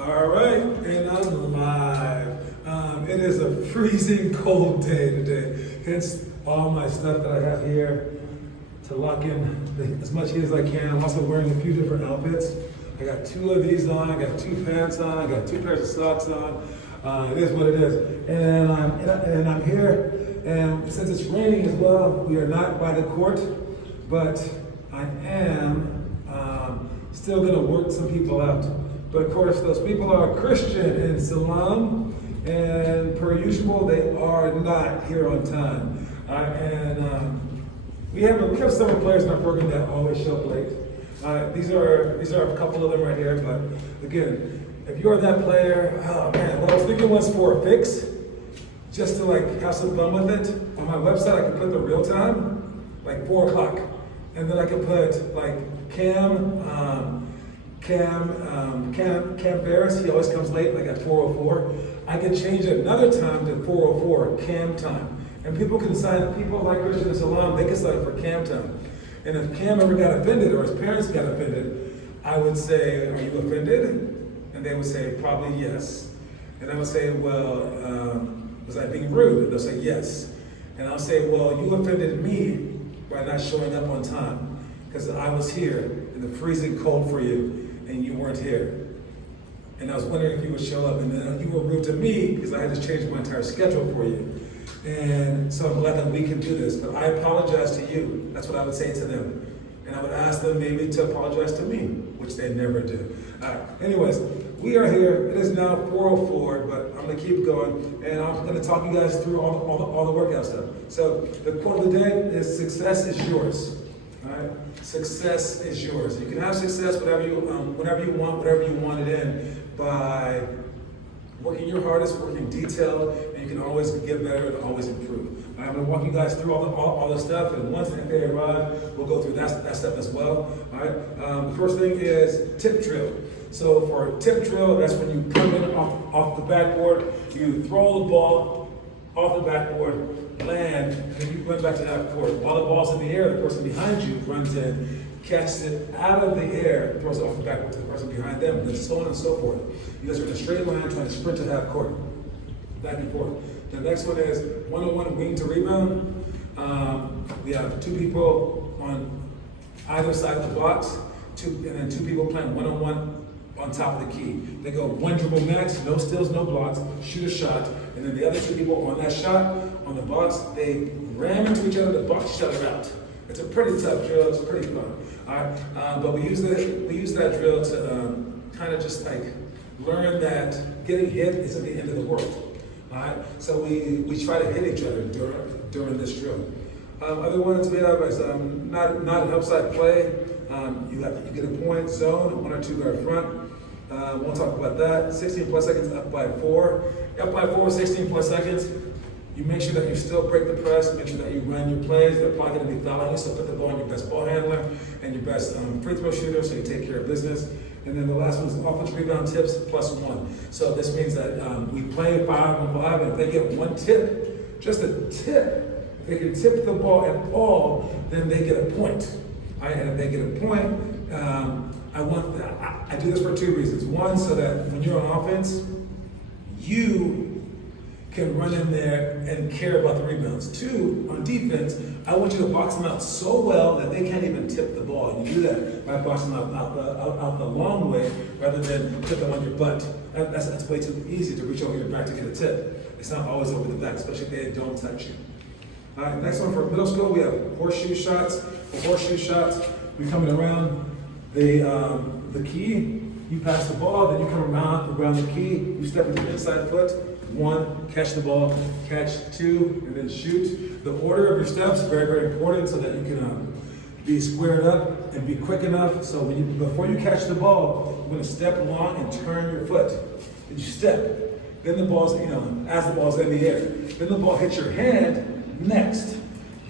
All right, and I'm live. It is a freezing cold day today, hence all my stuff that I have here to lock in as much heat as I can. I'm also wearing a few different outfits. I got two of these on, I got two pants on, I got two pairs of socks on. It is what it is. And I'm here, and since it's raining as well, we are not by the court, but I am still gonna work some people out. But of course, those people are Christian in Selem, and per usual, they are not here on time. We have several players in our program that always show up late. These are a couple of them right here. But again, if you're that player, oh man, what I was thinking was for a fix, just to like have some fun with it. On my website, I can put the real time, like 4 o'clock, and then I can put like Cam Ferris, he always comes late, like at 4:04. I can change another time to 4:04, Cam time. And people can sign up, people like Christian Selem, they can sign up for Cam time. And if Cam ever got offended or his parents got offended, I would say, are you offended? And they would say, probably yes. And I would say, well, was I being rude? And they'll say, yes. And I'll say, well, you offended me by not showing up on time, because I was here in the freezing cold for you, and you weren't here. And I was wondering if you would show up, and then you were rude to me because I had to change my entire schedule for you. And so I'm glad that we can do this, but I apologize to you. That's what I would say to them. And I would ask them maybe to apologize to me, which they never do. All right, anyways, we are here. It is now 4:04, but I'm gonna keep going, and I'm gonna talk you guys through all the workout stuff. So the quote of the day is, success is yours. All right? Success is yours. You can have success whenever you want it in, by working your hardest, working detailed, and you can always get better and always improve. All right, I'm going to walk you guys through all the stuff, and once they arrive, we'll go through that stuff as well. All right. The first thing is tip drill. So for a tip drill, that's when you come in off the backboard, you throw the ball off the backboard, land, and then you run back to that court. While the ball's in the air, the person behind you runs in, catches it out of the air, throws it off the backboard to the person behind them, and so on and so forth. You guys are in a straight line trying to sprint to half court, back and forth. The next one is one-on-one wing to rebound. We have two people on either side of the box, and then two people playing one-on-one on top of the key. They go one dribble max, no steals, no blocks, shoot a shot, and then the other two people on that shot, on the box, they ram into each other, the box each other out. It's a pretty tough drill, it's pretty fun. All right, but we use that drill to kind of just like learn that getting hit isn't the end of the world. All right, so we try to hit each other during this drill. Other ones we have is not an upside play. You get a point zone, 1 or 2 guard front. We'll talk about that. 16 plus seconds, up by 4. Up by 4, 16 plus seconds. You make sure that you still break the press, make sure that you run your plays. They're probably going to be fouling you, so put the ball on your best ball handler and your best free throw shooter, so you take care of business. And then the last one is offensive rebound tips +1. So this means that we play 5-on-5, and if they get one tip, just a tip, if they can tip the ball at all, then they get a point. All right? And if they get a point, I do this for 2 reasons. One, so that when you're on offense, you can run in there and care about the rebounds. 2, on defense, I want you to box them out so well that they can't even tip the ball. And you do that by boxing them out the long way rather than tip them on your butt. That's way too easy to reach over your back to get a tip. It's not always over the back, especially if they don't touch you. All right, next one for middle school, we have horseshoe shots. For horseshoe shots, we're coming around the key. You pass the ball, then you come around the key. You step with your inside foot. 1, catch the ball, catch 2, and then shoot. The order of your steps is very, very important so that you can be squared up and be quick enough. So before you catch the ball, you're going to step along and turn your foot. Then you step. Then the ball's, as the ball's in the air. Then the ball hits your hand next.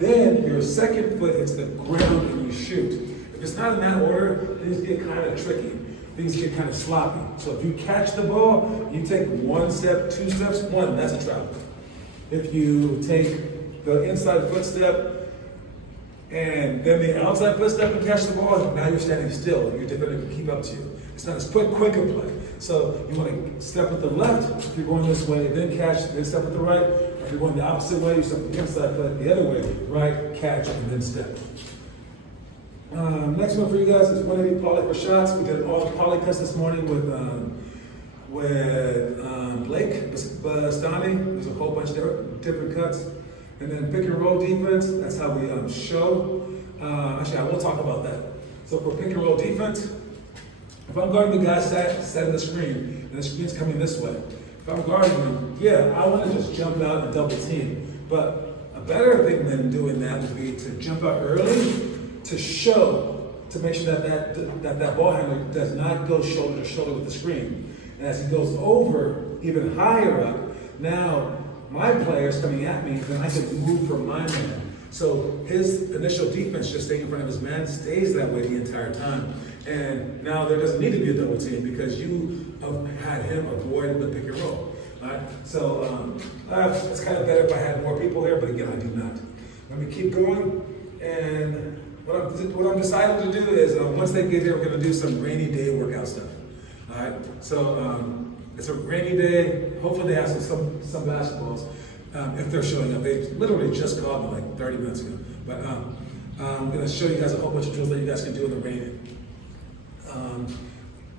Then your second foot hits the ground and you shoot. If it's not in that order, things get kind of tricky. Things get kind of sloppy. So if you catch the ball, you take 1 step, 2 steps, 1, that's a travel. If you take the inside footstep and then the outside footstep and catch the ball, now you're standing still. Your defender can keep up to you. It's not as quick a play. So you want to step with the left if you're going this way, then catch, then step with the right. Or if you're going the opposite way, you step with the inside foot the other way, right, catch, and then step. Next one for you guys is 180 poly for shots. We did all the poly cuts this morning with Blake Bastani. There's a whole bunch of different cuts. And then pick and roll defense, that's how we show. Actually, I will talk about that. So for pick and roll defense, if I'm guarding the guy setting the screen, and the screen's coming this way, if I'm guarding him, yeah, I want to just jump out and double team. But a better thing than doing that would be to jump out early, to show, to make sure that ball handler does not go shoulder to shoulder with the screen. And as he goes over, even higher up, now my player's coming at me, then I can move from my man. So his initial defense, just staying in front of his man, stays that way the entire time. And now there doesn't need to be a double team because you had him avoid the pick and roll. All right? So it's kind of better if I had more people here, but again, I do not. Let me keep going. And what I'm deciding to do is once they get here, we're going to do some rainy day workout stuff. All right? So it's a rainy day. Hopefully they have some basketballs if they're showing up. They literally just called me like 30 minutes ago. But I'm going to show you guys a whole bunch of drills that you guys can do in the rain.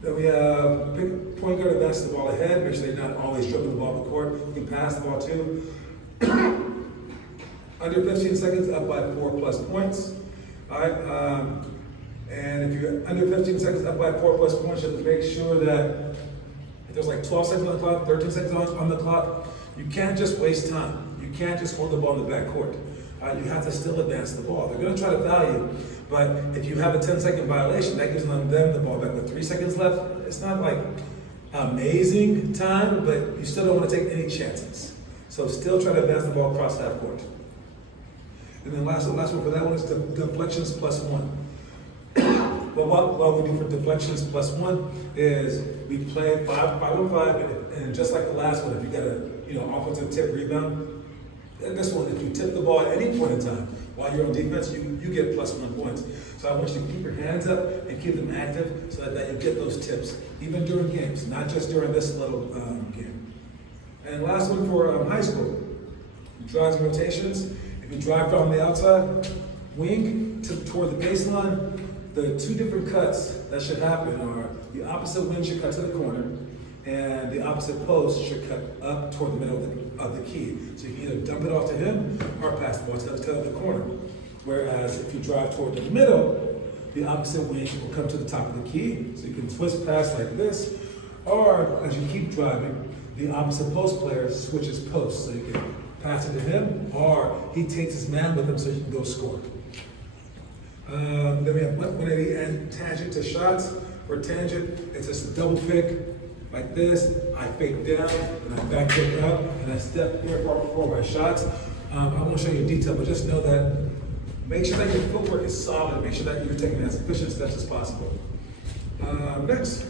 Then we have point guard advance the ball ahead. Make sure they're not always dribbling the ball up the court. You can pass the ball too. Under 15 seconds, up by 4+ points. All right. And if you're under 15 seconds, up by 4+ points, you have to make sure that if there's like 12 seconds on the clock, 13 seconds on the clock, you can't just waste time. You can't just hold the ball in the backcourt. You have to still advance the ball. They're going to try to foul you, but if you have a 10-second violation, that gives them the ball back with 3 seconds left. It's not like amazing time, but you still don't want to take any chances. So still try to advance the ball across half court. And then last one for that one is deflections +1. But what we do for deflections +1 is we play 5-on-5, and just like the last one, if you got a offensive tip rebound, and this one, if you tip the ball at any point in time while you're on defense, you get +1 points. So I want you to keep your hands up and keep them active so that you get those tips, even during games, not just during this little game. And last one for high school, drives and rotations. If you drive from the outside, wing toward the baseline, the two different cuts that should happen are the opposite wing should cut to the corner, and the opposite post should cut up toward the middle of the key. So you can either dump it off to him or pass the ball to the corner. Whereas if you drive toward the middle, the opposite wing will come to the top of the key. So you can twist pass like this, or as you keep driving, the opposite post player switches posts. So you can pass it to him, or he takes his man with him so he can go score. Then we have 180 and tangent to shots. For tangent, it's just a double pick like this. I fake down and I back kick up and I step here for my shots. I won't show you in detail, but just know that make sure that your footwork is solid. Make sure that you're taking as efficient steps as possible. Next,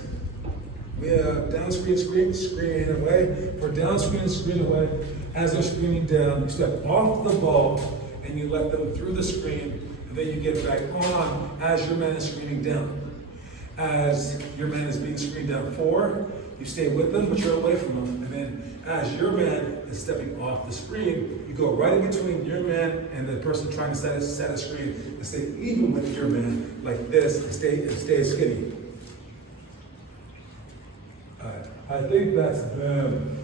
we have down screen away. For down screen away, as they're screening down, you step off the ball and you let them through the screen. And then you get back on as your man is screening down. As your man is being screened down for, you stay with them, but you're away from them. And then as your man is stepping off the screen, you go right in between your man and the person trying to set a screen and stay even with your man like this and stay skinny. I think that's them.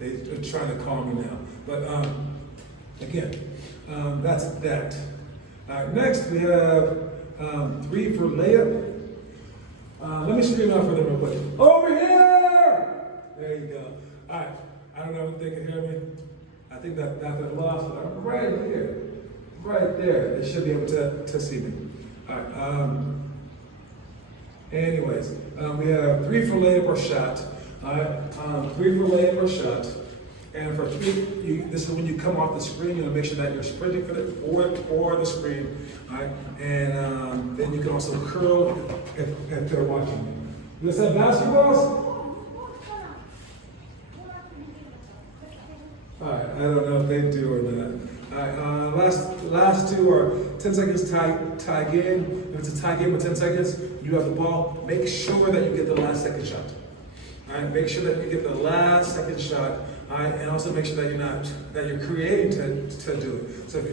They're trying to call me now. But again, that's that. Next, we have 3 for layup. Let me scream out for them real quick. Over here! There you go. All right. I don't know if they can hear me. I think that they're lost, but I'm right here. Right there. They should be able to see me. All right. Anyways, we have 3 for layup or shot. All right. 3 for layup or shot. And for 3, this is when you come off the screen, you want to make sure that you're sprinting for the screen, all right? And then you can also curl if they're watching. You guys have basketballs? All right, I don't know if they do or not. All right, last 2 are 10 seconds tie game. If it's a tie game with 10 seconds, you have the ball. Make sure that you get the last second shot. All right, make sure that you get the last second shot. All right, and also make sure that you're creating to do it. So if you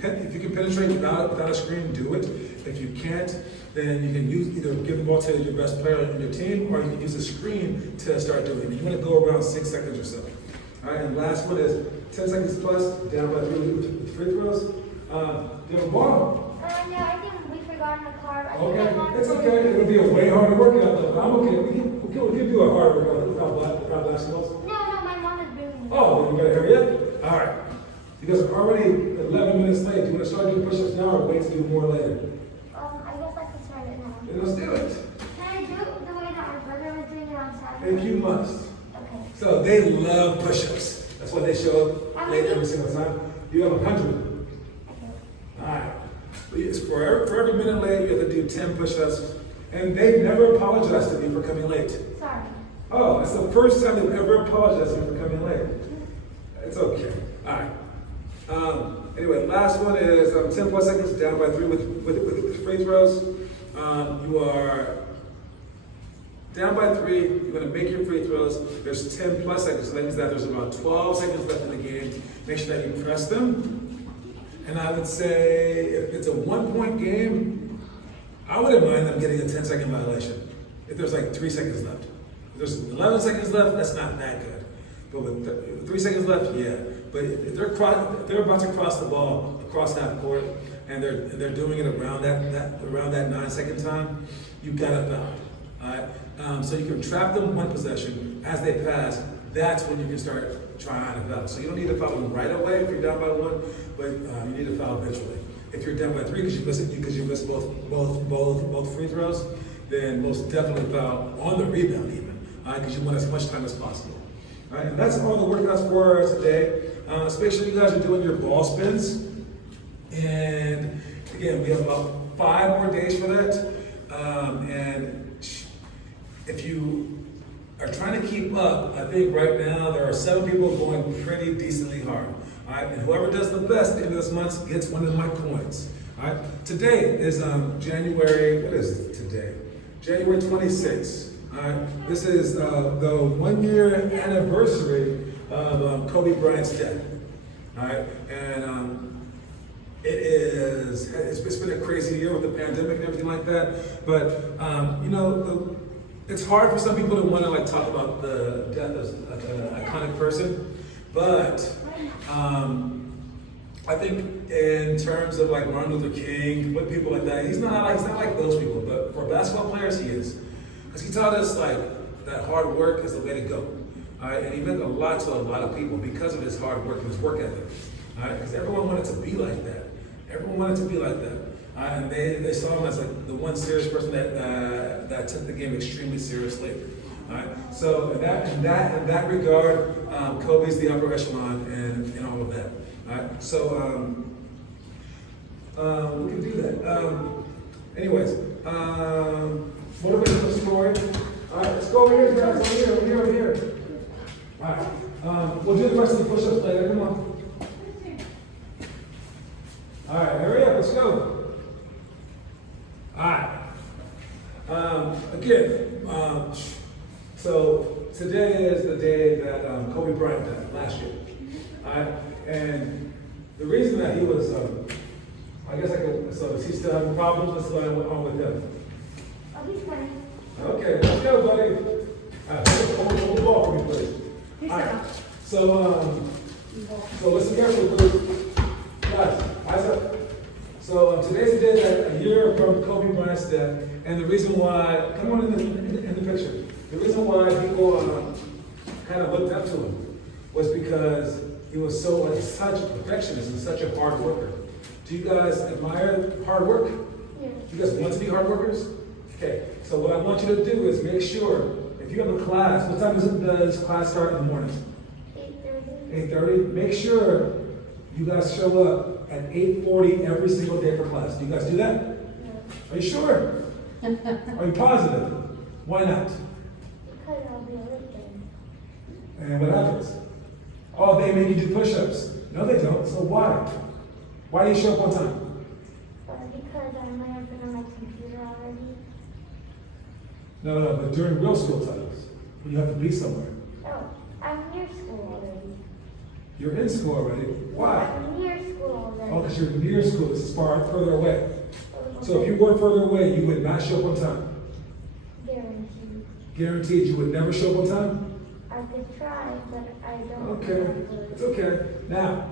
can penetrate without a screen, do it. If you can't, then you can either give the ball to your best player on your team, or you can use a screen to start doing it. You want to go around 6 seconds or so. All right, and last one is 10 seconds plus, down by 3 with free throws. Do you have a ball? No, I think we forgot in the car. Okay, it's okay. It would be a way harder workout though, but I'm okay. We can do a harder workout without basketballs. No, my mom is bringing me. Oh, then you gotta hurry up? All right. You guys are already 11 minutes late. Do you want to start doing push-ups now or wait to do more later? I guess I can start it now. Then let's do it. Can I do it the way that my brother was doing it on Saturday? If you must. Okay. So they love push-ups. That's why they show up late every single time. You have 100. Okay. All right. For every minute late, you have to do 10 push-ups. And they never apologized to me for coming late. Sorry. Oh, it's the first time they've ever apologized to me for coming late. It's okay. All right. Anyway, last one is 10 plus seconds, down by 3 with free throws. You are down by 3. You're going to make your free throws. There's 10 plus seconds, so that means that there's about 12 seconds left in the game. Make sure that you press them. And I would say if it's a 1-point game, I wouldn't mind them getting a 10-second violation if there's like 3 seconds left. If there's 11 seconds left, that's not that good. But with 3 seconds left, yeah. But if they're about to cross the ball across half court and they're doing it around that 9-second time, you gotta foul. All right. So you can trap them 1 possession. As they pass, that's when you can start trying to foul. So you don't need to foul them right away if you're down by 1, but you need to foul eventually. If you're down by 3 because you missed both free throws, then most definitely foul on the rebound even, because you want as much time as possible. All right, and that's all the workouts for today. So make sure you guys are doing your ball spins. And again, we have about 5 more days for that. And if you are trying to keep up, I think right now there are 7 people going pretty decently hard. All right, and whoever does the best at the end of this month gets one of my coins. All right, today is January, what is it today? January 26th. All right, this is the 1-year anniversary of Kobe Bryant's death. All right, and it's been a crazy year with the pandemic and everything like that. But it's hard for some people to want to talk about the death of an iconic person. But I think in terms of Martin Luther King, with people like that, he's not like those people. But for basketball players, he is. Because he taught us that hard work is the way to go. All right, and he meant a lot to a lot of people because of his hard work and his work ethic. All right, because everyone wanted to be like that. Everyone wanted to be like that. And they saw him as the one serious person that took the game extremely seriously. All right, so in that regard, Kobe's the upper echelon in all of that. All right, so we can do that. Anyways, motivational story. All right, let's go over here, guys. Over here. All right, we'll do the rest of the push-ups later. Come on. All right, hurry up. Let's go. All right. So today is the day that Kobe Bryant died last year. All right, and the reason that he was, so is he still having problems? What's going on with him? Oh, he's funny. Okay, let's go, buddy. All right, hold the ball for me, please. All right, so listen carefully, please. Guys, eyes up. So today's the day that a year from Kobe Bryant's death, and the reason why, come on in the picture. The reason why people kind of looked up to him was because he was such a perfectionist and such a hard worker. Do you guys admire hard work? Yeah. Do you guys want to be hard workers? Okay, so what I want you to do is make sure, if you have a class, what time does class start in the morning? 8:30. 8:30. Make sure you guys show up at 8:40 every single day for class. Do you guys do that? Yeah. Are you sure? Are you positive? Why not? Because I'll be lifting. And what happens? Oh, they make you do push-ups. No, they don't. So why? Why do you show up on time? because I might have been on my computer already. No, but during real school times, when you have to be somewhere. Oh, I'm near school already. You're in school already. Why? I'm near school already. Oh, because you're near school. This is further away. So if you were further away, you would not show up on time. Guaranteed. Guaranteed you would never show up on time? I could try, but I don't. Okay, it's okay. Now,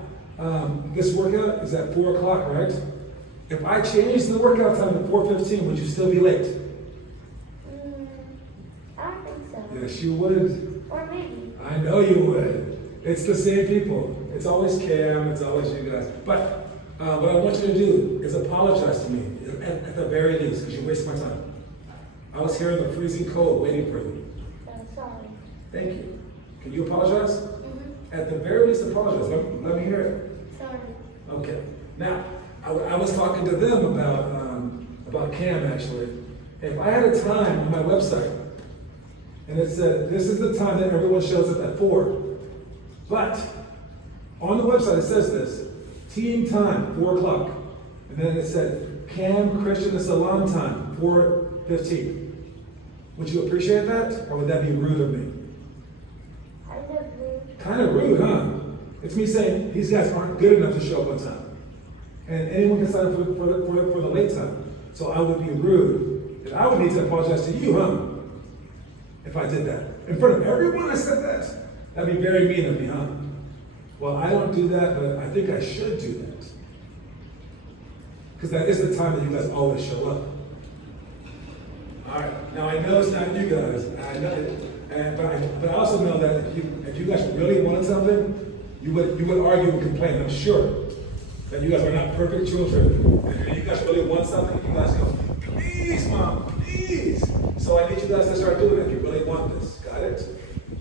this workout is at 4 o'clock, right? If I change the workout time to 4:15, would you still be late? I don't think so. Yes, you would. Or maybe. I know you would. It's the same people. It's always Cam, it's always you guys. But what I want you to do is apologize to me, at the very least, because you wasted my time. I was here in the freezing cold waiting for you. Sorry. Thank you. Can you apologize? Mm-hmm. At the very least, apologize. Let me hear it. Sorry. Okay. Now, I was talking to them about Cam actually. If I had a time on my website, and it said this is the time that everyone shows up at 4, but on the website it says this: team time 4 o'clock, and then it said Cam, Christian, and Selem time 4:15. Would you appreciate that, or would that be rude of me? I live rude. Kind of rude, huh? It's me saying these guys aren't good enough to show up on time. And anyone can sign up for the late time. So I would be rude. And I would need to apologize to you, huh? If I did that. In front of everyone I said that. That'd be very mean of me, huh? Well, I don't do that, but I think I should do that. Because that is the time that you guys always show up. Alright, now I know it's not you guys. I know it. But I also know that if you guys really wanted something, you would argue and complain, I'm sure. That you guys are not perfect children. And if you guys really want something, you guys go, please, Mom, please. So I need you guys to start doing it if you really want this. Got it?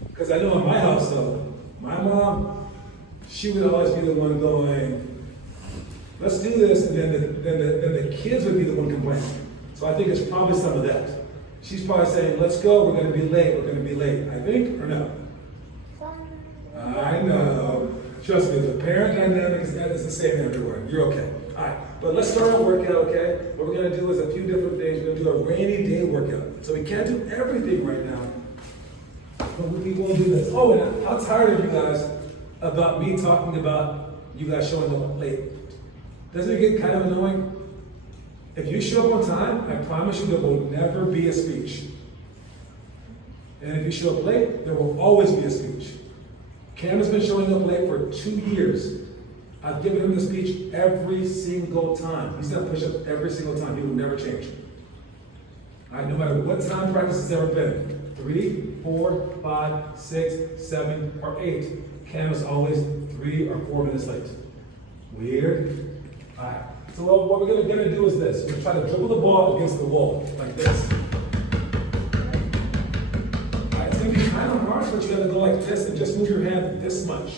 Because I know in my house, though, my mom, she would always be the one going, let's do this, and then the kids would be the one complaining. So I think it's probably some of that. She's probably saying, let's go, we're going to be late, we're going to be late. I think, or no? I know. Trust me, the parent dynamic is the same everywhere. You're okay. All right, but let's start our workout, okay? What we're going to do is a few different things. We're going to do a rainy day workout. So we can't do everything right now, but we will do this. Oh, and I'm tired of you guys about me talking about you guys showing up late. Doesn't it get kind of annoying? If you show up on time, I promise you there will never be a speech. And if you show up late, there will always be a speech. Cam has been showing up late for 2 years. I've given him the speech every single time. He's done push-ups every single time. He will never change. All right, no matter what time practice has ever been, 3, 4, 5, 6, 7, or 8, Cam is always 3 or 4 minutes late. Weird? All right, so what we're gonna do is this. We're gonna try to dribble the ball against the wall, like this. It's going to be kind of hard, but you got to go like this and just move your hand this much.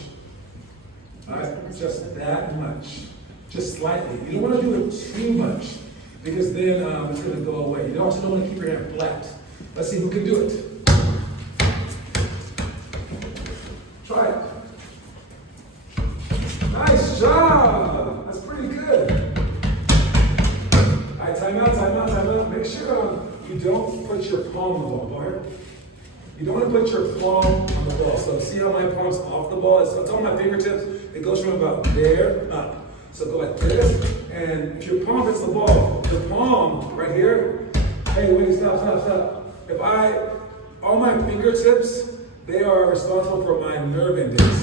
All right, just that much. Just slightly. You don't want to do it too much because then it's going to go away. You also don't want to keep your hand flat. Let's see who can do it. Try it. Nice job. That's pretty good. All right, time out. Make sure you don't put your palm on the ball, boy. You don't want to put your palm on the ball. So see how my palm's off the ball? It's on my fingertips. It goes from about there up. So go like this. And if your palm hits the ball, the palm right here, hey, wait, stop. If all my fingertips, they are responsible for my nerve endings.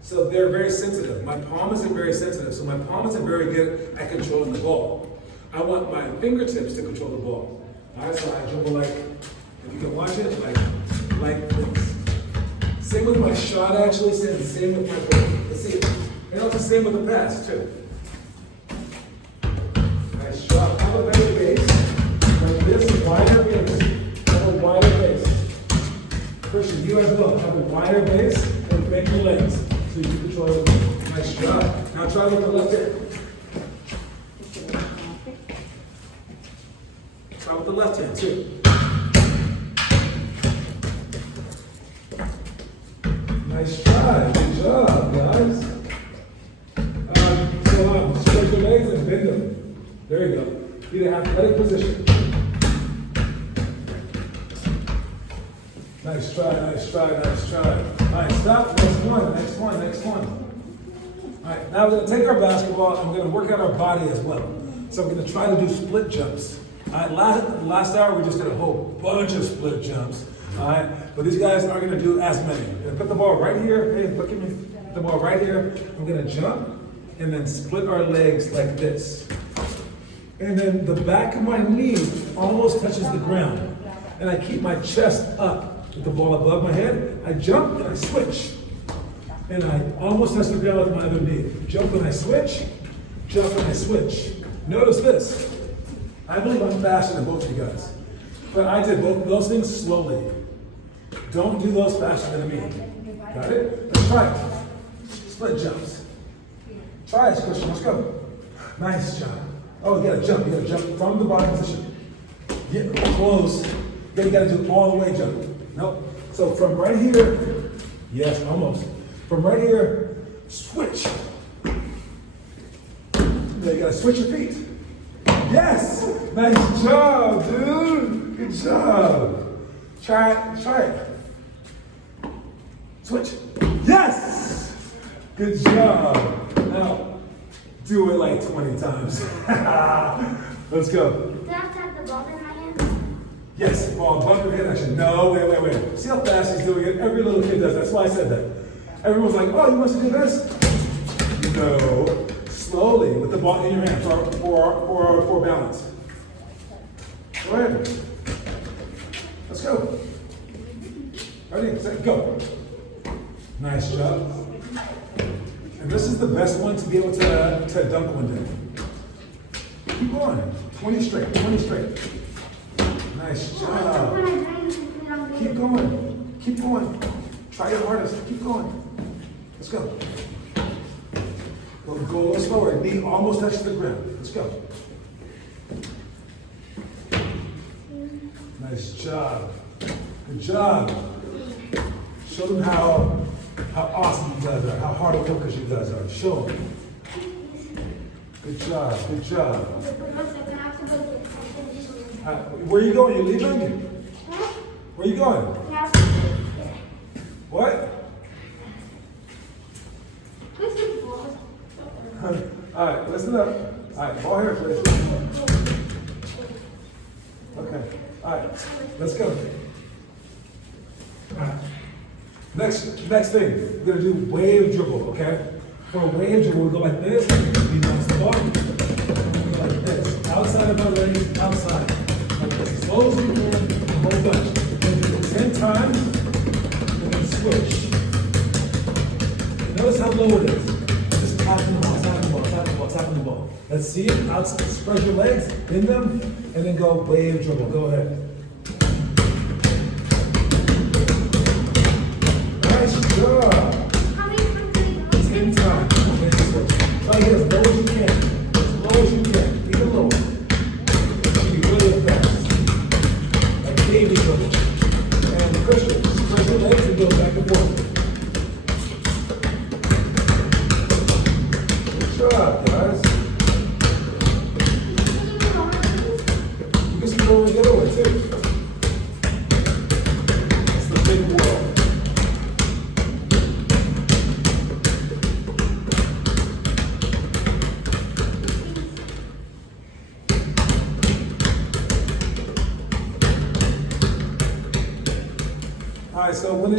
So they're very sensitive. My palm isn't very sensitive. So my palm isn't very good at controlling the ball. I want my fingertips to control the ball. All right, so I dribble like, if you can watch it, like this. Same with my shot, actually. Same with my ball. Let's see. And also same with the pass, too. Nice shot. Have a better base. Like this, wider base. Have a wider base. Christian, you as well. Have a wider base and bend your legs so you can control it. Nice shot. Now try with the left hand. Try with the left hand, too. Nice try. Good job, guys. So spread your legs and bend them. There you go. Be the athletic position. Nice try, nice try, nice try. All right, stop. Next one, next one, next one. All right, now we're going to take our basketball and we're going to work out our body as well. So we're going to try to do split jumps. All right, last hour we just did a whole bunch of split jumps. All right, but these guys aren't going to do as many. Put the ball right here. Hey, look at me. Put the ball right here. I'm going to jump and then split our legs like this. And then the back of my knee almost touches the ground. And I keep my chest up with the ball above my head. I jump and I switch. And I almost touch the ground with my other knee. Jump and I switch. Jump and I switch. Notice this. I believe I'm faster than both of you guys. But I did both of those things slowly. Don't do those faster than me. Got it? Let's try it. Split jumps. Try it, Christian. Let's go. Nice job. Oh, you gotta jump. You gotta jump from the bottom position. Get close. Then you gotta do all the way jump. Nope. So from right here, yes, almost. From right here, switch. Then you gotta switch your feet. Yes! Nice job, dude. Good job. Try it. Try it. Switch. Yes! Good job. Now, do it like 20 times. Let's go. Do I have to have the ball in my hand? Yes, ball above your head action. No, wait. See how fast he's doing it? Every little kid does. That's why I said that. Everyone's like, oh, you want to do this? No. Slowly, with the ball in your hand for balance. Go ahead. Let's go. Ready, set, go. Nice job. And this is the best one to be able to dunk one day. Keep going. 20 straight, 20 straight. Nice job. Keep going. Keep going. Try your hardest. Keep going. Let's go. Go a little slower. Knee almost touches the ground. Let's go. Nice job. Good job. Show them how awesome you guys are, how hard workers you guys are. Show them. Good job. Good job. Where are you going? You leaving? Where are you going? What? All right, listen up. All right, ball here, please. Okay. All right, let's go. All right. Next thing, we're gonna do wave dribble. Okay. For a wave dribble, we go like this. We bounce the ball. We go like this. Outside of our legs, outside. Like this. As slow as we can. A whole bunch. We'll do it 10 times. And then switch. Notice how low it is. Just tapping the ball, tapping the ball, tapping the ball, tapping the ball. Let's see it. Outside, spread your legs, bend them, and then go wave dribble. Go ahead. Nice job. How many times do we go? 10 times. Okay, switch. Try to get as low as you can. As low as you can. Even lower. Be really fast. Like baby dribble. And Christian, spread your legs and go back and forth. Good job, guys. You can see over the other way too. It's the big world. All right, so when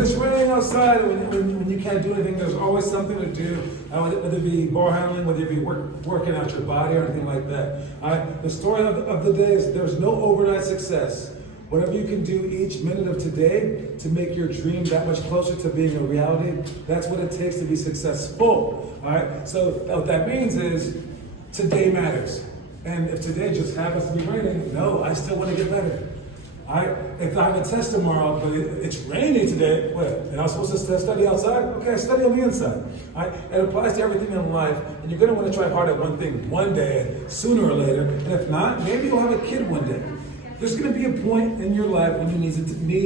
it's raining outside, when you can't do anything, there's always something to do. Whether it be ball handling, whether it be working out your body or anything like that. All right, the story of the day is there's no overnight success. Whatever you can do each minute of today to make your dream that much closer to being a reality, that's what it takes to be successful. All right, so what that means is today matters. And if today just happens to be raining, no, I still want to get better. If I have a test tomorrow, but it's raining today, what? And I'm supposed to study outside? Okay, I study on the inside. It applies to everything in life, and you're going to want to try hard at one thing one day, sooner or later. And if not, maybe you'll have a kid one day. There's going to be a point in your life when you need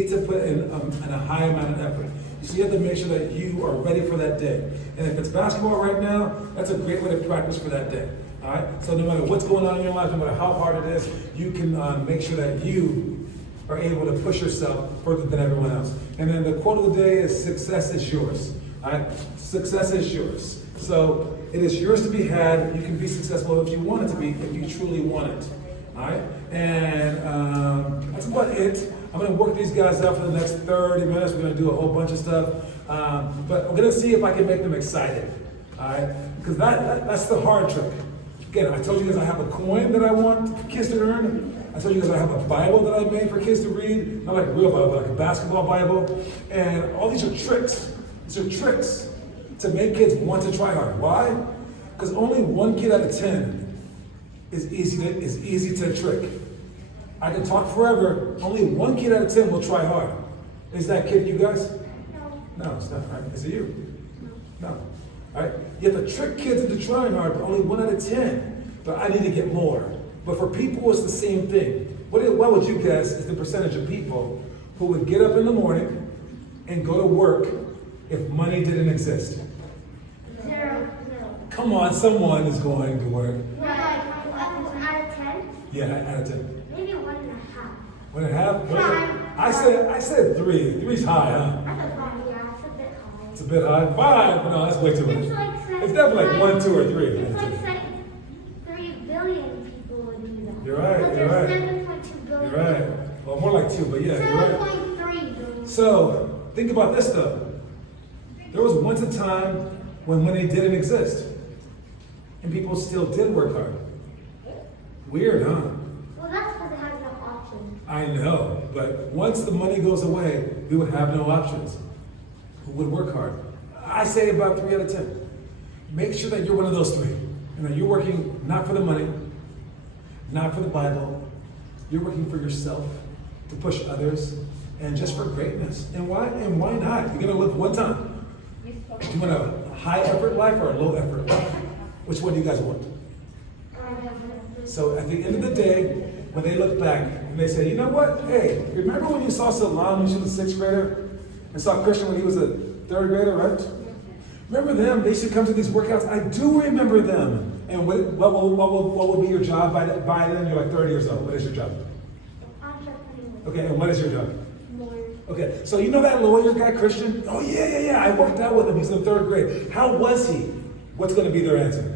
to put in a high amount of effort. So you have to make sure that you are ready for that day. And if it's basketball right now, that's a great way to practice for that day. All right? So no matter what's going on in your life, no matter how hard it is, you can make sure that you are able to push yourself further than everyone else. And then the quote of the day is, success is yours. All right? Success is yours. So it is yours to be had. You can be successful if you want it to be, if you truly want it. All right? And that's about it. I'm going to work these guys out for the next 30 minutes. We're going to do a whole bunch of stuff. But I'm going to see if I can make them excited. All right? Because that's the hard trick. Again, I told you guys I have a coin that I want kids to earn. I told you guys I have a Bible that I made for kids to read. Not like a real Bible, but like a basketball Bible. And all these are tricks. These are tricks to make kids want to try hard. Why? Because only 1 kid out of 10 is easy to trick. I can talk forever. Only 1 kid out of 10 will try hard. Is that kid you guys? No, it's not. Right? Is it you? No. All right? You have to trick kids into trying hard, but only 1 out of 10. But I need to get more. But for people, it's the same thing. What would you guess is the percentage of people who would get up in the morning and go to work if money didn't exist? 0. Come on, someone is going to work. Out of 10? Yeah, out of 10. Maybe 1.5. 1.5? 5. I said 3. 3's high, huh? I thought 5, yeah, it's a bit high. It's a bit high. 5? No, that's way too much. It's like It's definitely like 1, 2, or 3. It's like saying 3 billion people would do that. You're right, But you're there's right. 7.2 billion. You're right. Well, more like 2, but yeah, you're right. 7.3 billion. So, think about this though. There was once a time when money didn't exist. And people still did work hard. Weird, huh? Well, that's because it has no options. I know, but once the money goes away, we would have no options. Who would work hard? I say about 3 out of 10. Make sure that you're one of those 3. And that you're working not for the money, not for the Bible. You're working for yourself, to push others, and just for greatness. And why not? You're gonna live one time. Do you want a high effort life or a low effort life? Which one do you guys want? So at the end of the day, when they look back and they say, you know what? Hey, remember when you saw Selem when she was a 6th grader? And saw Christian when he was a 3rd grader, right? Remember them? They should come to these workouts. I do remember them. And what will be your job by then? You're like 30 years old. What is your job? Okay, and what is your job? Lawyer. Okay, so you know that lawyer guy, Christian? Oh, yeah. I worked out with him. He's in 3rd grade. How was he? What's going to be their answer?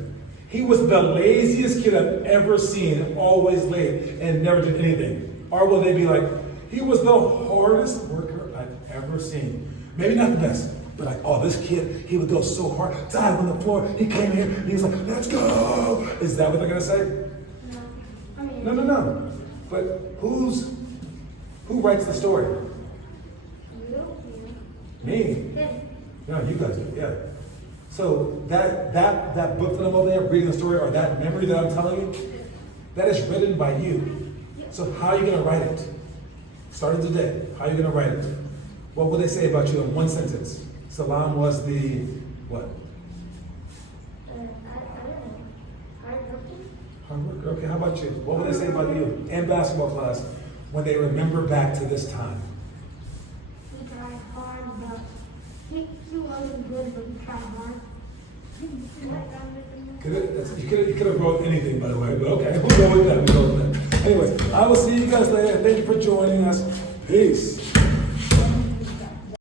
He was the laziest kid I've ever seen, always late, and never did anything. Or will they be like, he was the hardest worker I've ever seen. Maybe not the best, but like, oh, this kid, he would go so hard, dive on the floor. He came here, and he was like, let's go. Is that what they're going to say? No. But who writes the story? Me. No, you guys do, yeah. So that book that I'm over there reading the story, or that memory that I'm telling you, that is written by you. So how are you going to write it? Starting today, how are you going to write it? What would they say about you in one sentence? Selem was the what? I don't know. Hard worker. Okay, how about you? What would they say about you in basketball class when they remember back to this time? He tried hard, but he wasn't good, but he tried hard. You could have wrote anything, by the way, but okay, we'll go with that. Anyways, I will see you guys later. Thank you for joining us. Peace.